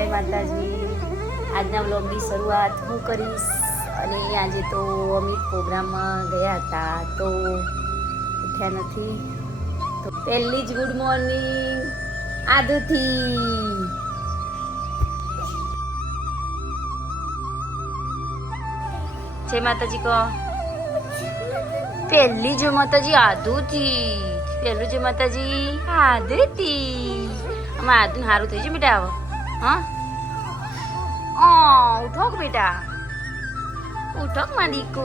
જય માતાજી. આજના વ્લોગની શરૂઆત હું કરીશ અને આજે તો અમિત પ્રોગ્રામમાં ગયા હતા, તો ઉઠ્યા નથી. તો પહેલી જ ગુડ મોર્નિંગ આદુથી. જય માતાજી કહો. પહેલી જો માતાજી આદુથી. પહેલું જે માતાજી આદુથી. આમાં આદુ સારું થઈ છે બેટા હવે હા? ઓ ઉઠોક બેટા. ઉઠોકમાં દીકુ.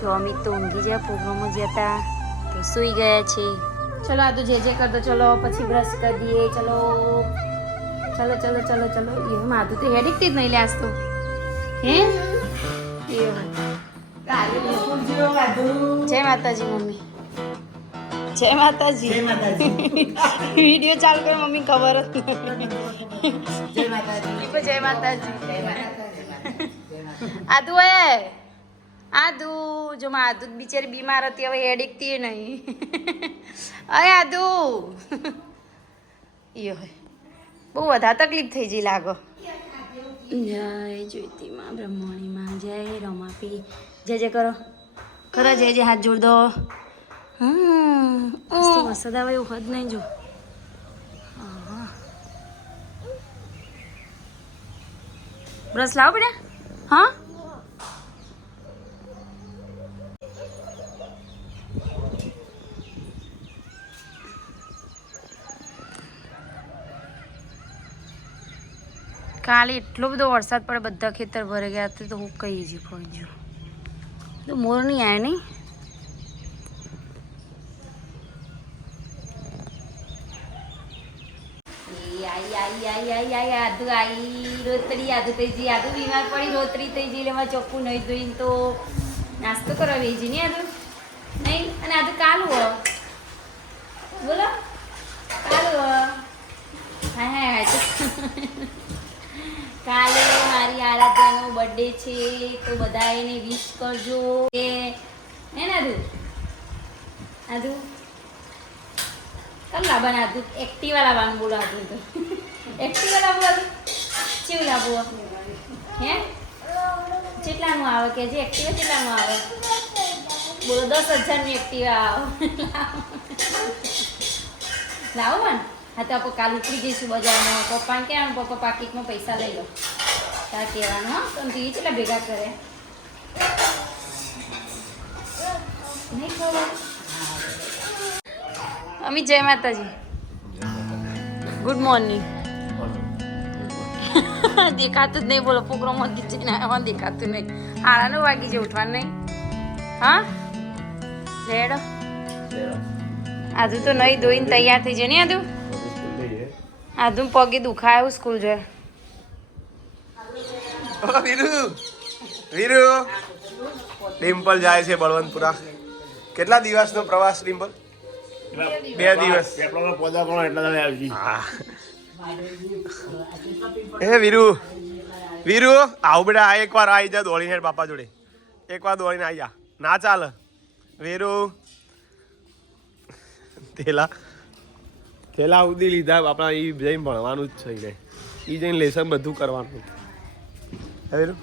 તો અમે તો ઊંઘી ગયા પ્રોગ્રામો હતા તો સૂઈ ગયા છે ચલો તો જે જે કરતો ચલો પછી બ્રશ કરી દઈએ ચલો. ચલો ચલો ચલો ચલો. એવું માધું તો હેડિક જ નહીં લે તો. હે? એવું જય માતાજી મમ્મી. જય માતાજી. જય માતાજી. વીડિયો ચાલુ કરો મમ્મી ખબર જ જય માતાજી. જય માતાજી. જય માતાજી. આદુ એ આદુ જો માં આદુ બિચારી બીમાર હતી હવે હેડિકતી નહીં. અરે આદુ. યો બહુ વધારે તકલીફ થઈ જઈ લાગો. જય જ્યોતિમાં બ્રહ્મણીમાં જય રમાપી. જય જય કરો. કરો જય જય હાથ જોડ દો. વરસાદ આવે એવું હદ નહીં જો. બ્રશ લાવો બેટા. હા? કાલે એટલો બધો વરસાદ પડે બધા ખેતર ભરાઈ ગયા હતા તો હું કહી જ પહોંચ્યું તો મોર નહીં આવે નહીં એ આઈ આઈ આઈ આઈ આઈ આધું આઈ રોતરી આદુ થઈ જઈ આદુ બીમાર પડી રોતરી થઈ જઈ એટલે ચોખ્ખું નહીં ધોઈને તો નાસ્તો કરવા વેજી નહીં આધું નહીં અને આધું કાલું હો બોલો કાલું હો હા હા કાલે મારી આરાધ્યાનો બર્થડે છે તો બધા એને વિશ કરજો એ ને આધું આદુ કમ લાવવાનું હતું એક્ટિવા લાવવાનું બોલો હતું એક્ટિવા લાવવું હતું કેવું લાવવું હે કેટલાનું આવે કે જે એક્ટિવા કેટલાનું આવે બોલો દસ હજારની એક્ટિવા આવે લાવો ને હા તો આપણે કાલ ઉતરી જઈશું બજારમાં પપ્પાને કહેવાનું પપ્પા પાકીટમાં પૈસા લઈ લો તાર કહેવાનું હા તો એ કેટલા ભેગા કરે નહીં ખબર અમી જય માતાજી. ગુડ મોર્નિંગ દેખાતું જ નહીં બોલો પ્રોગ્રામ જઈને આવ્યા દેખાતું નહીં. આળાનું વાગી છે ઉઠવાનું. નહીં હા? રેડો આજુ તો નહીં ધોઈને તૈયાર થઈ જાય ને આજુ? આદુ પગે દુખાયું સ્કૂલ જાય ઓ વીરુ. વીરુ. ડિમ્પલ જાય છે બળવંતપુરા. કેટલા દિવસનો પ્રવાસ ડિમ્પલ? બે દિવસ. પેટ્રોલનો પોદા કોણ એટલા દાડે આવજી હા. એ વીરુ વીરુ આવું બેટા આ એકવાર આવી જા દોડીને હેડ બાપા જોડે. એકવાર દોડીને આવી જા. ના ચાલ. વીરુ. થેલા. થેલા ઉદી લીધા. આપણા એ જઈને ભણવાનું જ છે. ઈ જઈને લેસન બધું કરવાનું. હે વીરુ?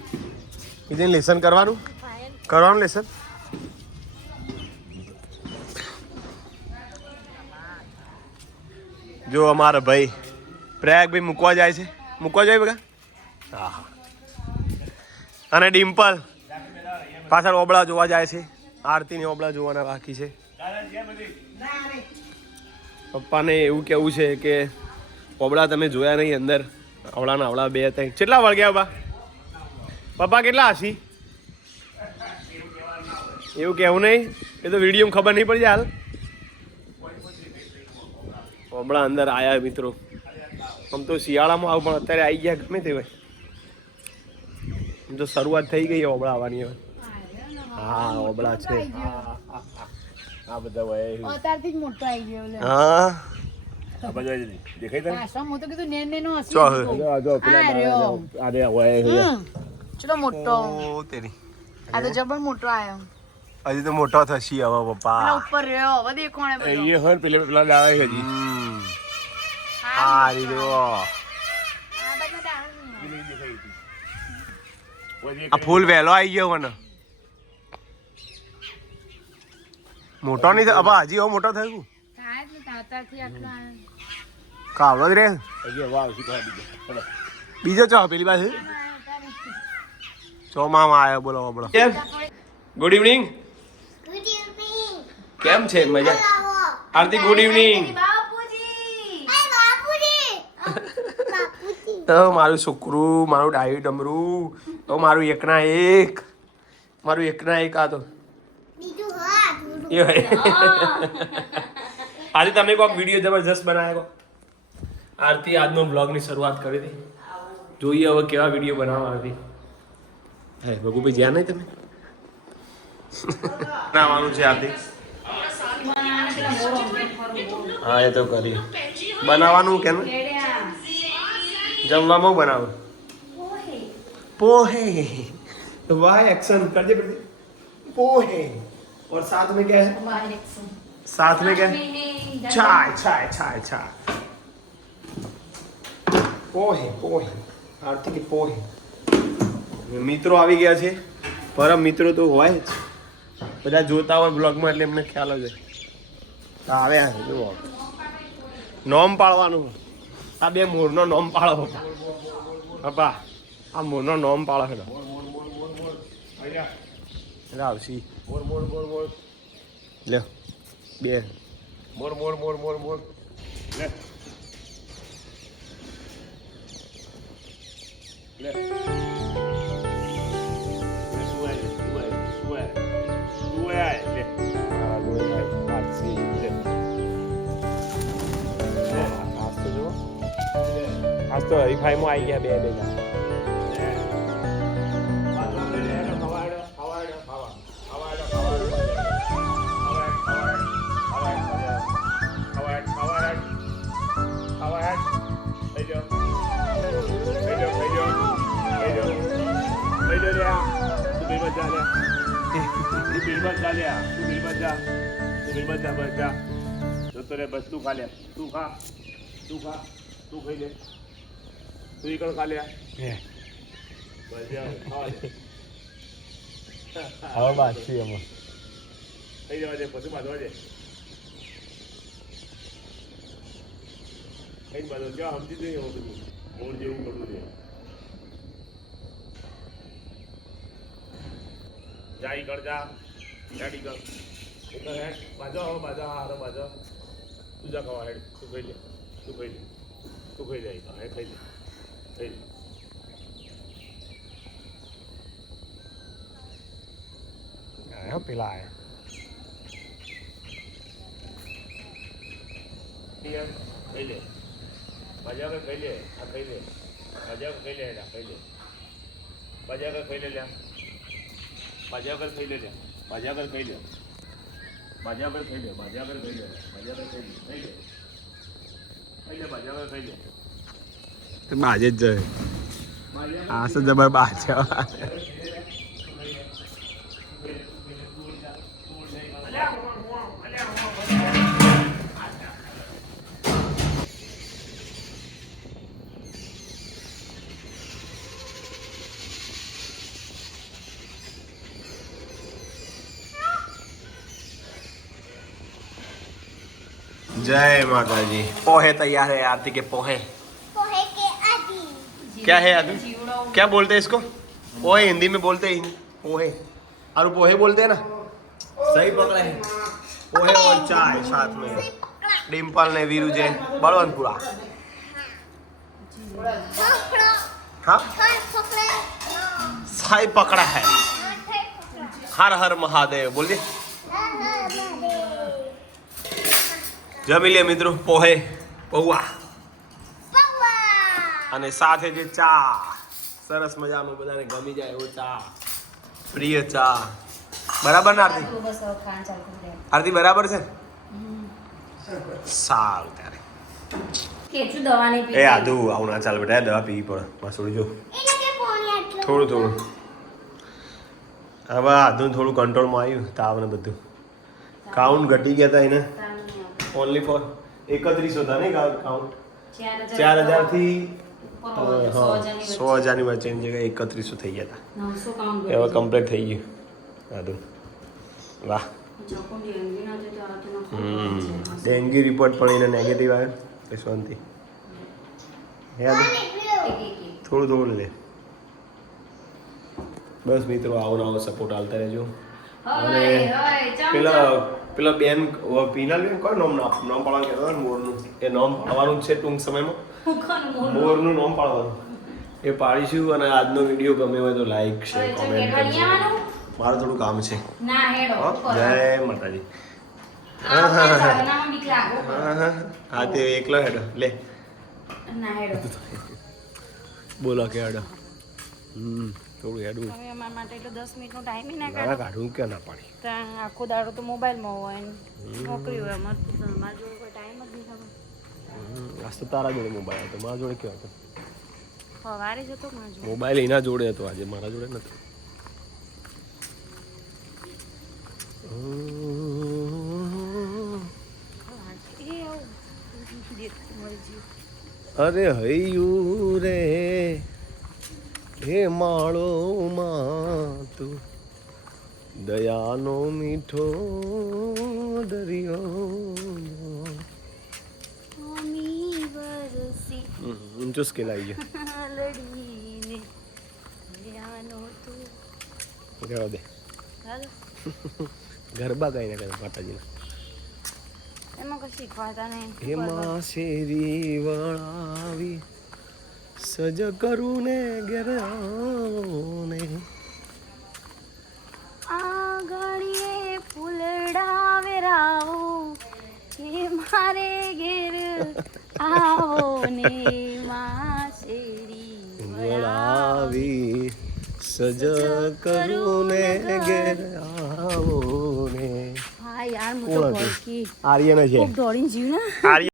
ઈ જઈને લેસન કરવાનું? કરવાનું લેસન જો અમારા ભાઈ પ્રયાગભાઈ મૂકવા જાય છે. મૂકવા જાય બગા હા. અને ડિમ્પલ પાછળ ઓબળા જોવા જાય છે. આરતીની ઓબળા જોવાના બાકી છે. પપ્પાને એવું કેવું છે કે ઓબળા તમે જોયા નહીં અંદર. અવળાના અવળા બે ત્રણ કેટલા વાગ્યા બા પપ્પા કેટલા હસી? એવું કહેવું નહીં. એ તો વીડિયો ખબર નહીં પડી હાલ. હમણાં અંદર આયા મિત્રો. આમ તો શિયાળામાં આવું પણ અત્યારે આવી ગયા ગમે તે ભાઈ આમ તો શરૂઆત થઈ ગઈ ઓબળા આવવાની હવે. હા ઓબળા છે. આ બધા હોય. અત્યારથી જ મોટો આવી ગયો લે. હા. તો મોટો. ઓ તેરી. આ તો જબર મોટો આયો. હજી તો મોટો થશી હવે પેલા પપ્પા ઉપર રહ્યો. હવે દેખો પેલા હજી. હતી. પછી આ ફૂલ વહેલો આવી ગયો મને મોટો નહીં થયો હજી હવે મોટો થયો જ. કાવડો જ રે બીજો. ચો પેલી પાસે ચો મામા આવ્યો બોલો બોલો કેમ ગુડ ઇવનિંગ કેમ છે મજા આરતી ગુડ ઇવનિંગ તો મારું છોકરું મારું ડાયું ડમરું તો મારું એકના એક મારું એકના એક આ તો. આજે તમે કોઈક વીડિયો જબરજસ્ત બનાવ્યો આરતી આજનો બ્લોગની શરૂઆત કરી હતી. જોઈએ હવે કેવા વીડિયો બનાવવા આરતી હે ભગુભાઈ જ્યાં નહીં તમે? બનાવવાનું છે આરતી. હા એ તો કરી. બનાવવાનું કેમ જમવામાં બનાવું पोहे वाह एक्शन कर दे कर दे पोहे और साथ में क्या है साथ में क्या है चाय चाय चाय चाय પોહે પોહે આરતી કે પોહે મિત્રો આવી ગયા છે પરમ મિત્રો તો હોય જ બધા જોતા હોય બ્લોગમાં એટલે એમને ખ્યાલ જ હોય તો આવ્યા છે જુઓ નોમ પાળવાનું આ બે મોરનો નોમ પાળો પપ્પા આ મોરનો નોમ પાળો હેડો. એટલે આવશી. મોર મોર મોર મોર. લે બે. મોર મોર મોર મોર મોર. લે. લે. તો હરીફાઈમાં આવી ગયા બે બે જણા. બસ તું ખા લે તું ખા તું ખા તું ખાઈ લે તું ઈકણ ખા લે હે. બસ જા, ખાવા દે. હવે બાકી એમાં. થઈ જવા દે પછી બાંધવા દે. કઈ બાંધો? ક્યાં સમજી જઈએ એવું બધું. મોર જેવું કરવું છે. જા જા. કર એ કર હેડ. બાજો હવે બાજો હા હારો બાજો તું જા ખાવા હેડ. તું ખાઈ લે. તું ખાઈ લે. તું ખાઈ લે હા ખાઈ લે. ખાઈ લે આવ્યો પેલા આવ્યા એમ ખાઈ લે બાજા કર ખાઈ લે આ ખાઈ લે બાજા કર ખાઈ લે આ ખાઈ લે બાજા કર ખાઈ લે લ્યા બાજા કર ખાઈ લે લ્યા બાજા કર ખાઈ લે બાજા કર ખાઈ લે બાજા કર ખાઈ લે બાજા કર ખાઈ લે ખાઈ લે ખાઈ લે બાજા કર ખાઈ લે તો બાજે જ જાય. આ શું જબર બાજે જય માતાજી. પોહે તૈયાર હે આરતી કે પોહે? क्या है आदमी क्या बोलते हैं इसको पोहे हिंदी में बोलते हैं पोहे और पोहे बोलते हैं ना सही पकड़ा है पोहे और चाय साथ में डिम्पल ने वीरू जैन बलवंतपुरा हाँ सही पकड़ा है हर हर महादेव बोलिए જમી લે મિત્રો પોહે પૌવા અને સાથે જે ચા સરસ મજાનું બધાને ગમી જાય એવો ચા. પ્રિય ચા. બરાબર ને આરતી? આરતી બરાબર છે? સારું ત્યારે એ આદુ આવું ના ચાલ બેટા દવા પીવી પડે. માસુડી જો. થોડું થોડું. હવે આદુ થોડું કંટ્રોલમાં આવ્યું તાવ ને બધું. કાઉન્ટ ઘટી ગયા હતા એને. ઓનલી ફોર એકત્રીસો હતા ને કાઉન્ટ? ચાર હજારથી સો હજારની વચ્ચેની જગ્યાએ એકત્રીસો થઈ ગયા હતા. હવે કમ્પ્લીટ થઈ ગયું. બધું વાહ. ડેન્ગ્યુ રિપોર્ટ પણ એને નેગેટિવ આવ્યો. એ શાંતિ. યાદ થોડું થોડું લે. બસ મિત્રો આવો નવો આવો સપોર્ટ આલતા રહેજો. હોય પેલા પેલા બેન પીના બેન કોણ નામ નામ પાડવાનું કહેતા હતા મોરનું? એ નામ આવવાનું છે ટૂંક સમયમાં? મોરનું નામ પાડવાનું. એ પાડીશું અને આજનો વીડિયો ગમે હોય તો લાઈક શેર કોમેન્ટ કરજો? મારું થોડું કામ છે? જય માતાજી. હા હા હા તે એકલો હેડો. લે. ના હેડો. બોલો કે હેડો. હમ થોડું હેડું હવે અમારા માટે એટલો દસ મિનિટનો ટાઈમ ના ના કાઢો. કાઢું કે ના પાડી આખો દાડો તો મોબાઈલમાં હોય નોકરી હોય અમારે તો મારા જોડે કોઈ ટાઈમ જ નહીં ખબર હમ, આજ તો તારા જોડે મોબાઈલ હતો મારા જોડે કેવો હતો? સવારે જતો મારા જોડે. મોબાઈલ એના જોડે હતો આજે મારા જોડે નથી અરે હૈયું રે હે માળો માં તું. દયાનો મીઠો દરિયો. ઊંચો સ્કેલ આવી ગયો. દે. ગરબા ગાઈને કરે માતાજીના. એમાં નહીં. એમાં શેરી વળાવી સજ કરું ને ઘેર આવો ને આંગળીએ ફૂલડા વેરાવો કે મારે ઘેર વળાવી સજ કરુને ઘેર આવો ને હા યાર હું તો કોણ આર્યન છે. ખૂબ દોડીને જીવ ને આર્યન